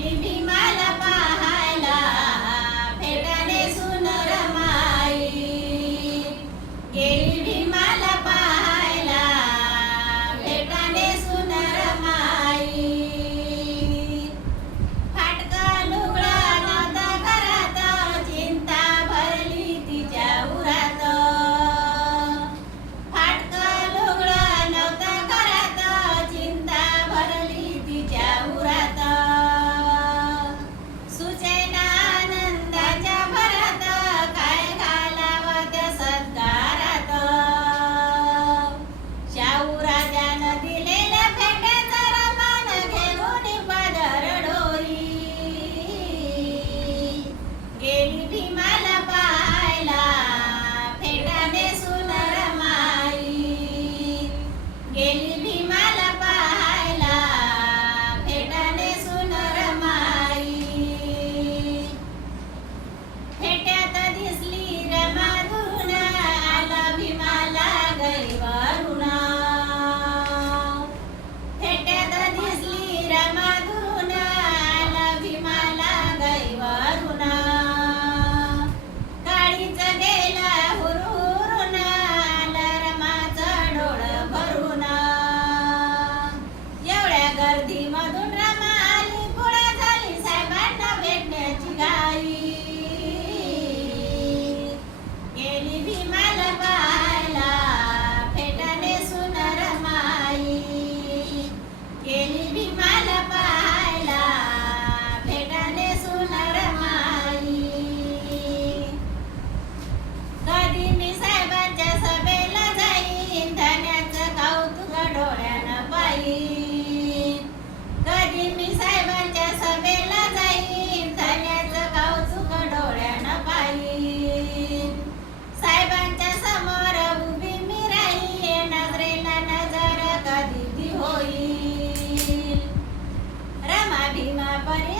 गेली भीमाला पाहायला भेटाने सून रमाई. गेली भीमाला पाहायला भेटाने सून रमाई. फाटका लुगडा नव्हता घरात, चिंता भरली तिच्या उरात. फाटका लुगडा नव्हता घरात, चिंता भरली तिच्या उरात. सुचेना आनंदाच्या भरात, काय घालावं त्या सत्कारात. शाहू राजानं दिलेल्या फेट्याचा रमान घेऊन पदर डोरी. गेली भीमाला पाहायला फेटाने सून रमाई. गेली भीमाला पाहायला फेटाने सून रमाई. फेट्यात दिसली रमा दुरून, आला भीमाला गैवरून. फेट्यात दिसली रमा दुरून, आला भीमाला गैवरून. काळीच गेला हुरहुरून, आला रमाचं डोळं भरून. एवढ्या गर्दीमधून रमा आली पुढे, झाली साहेबांना भेटण्याची घाई. गेली भीमाला पाहायला फेटाने सून रमाई. गेली भीमाला पाहायला फेटाने सून रमाई. कधी मी साहेबांच्या सभेला जाईन, धन्याचं कौतुक डोळ्यानं पाहीन. कधी मी साहेबांच्या सभेला जाईन, धन्याचं कौतुक डोळ्यानं पाहीन. साहेबांच्या समोर उभी मी राहीन, नजरेला नजर कधी ती होईल. रमा भीमा परी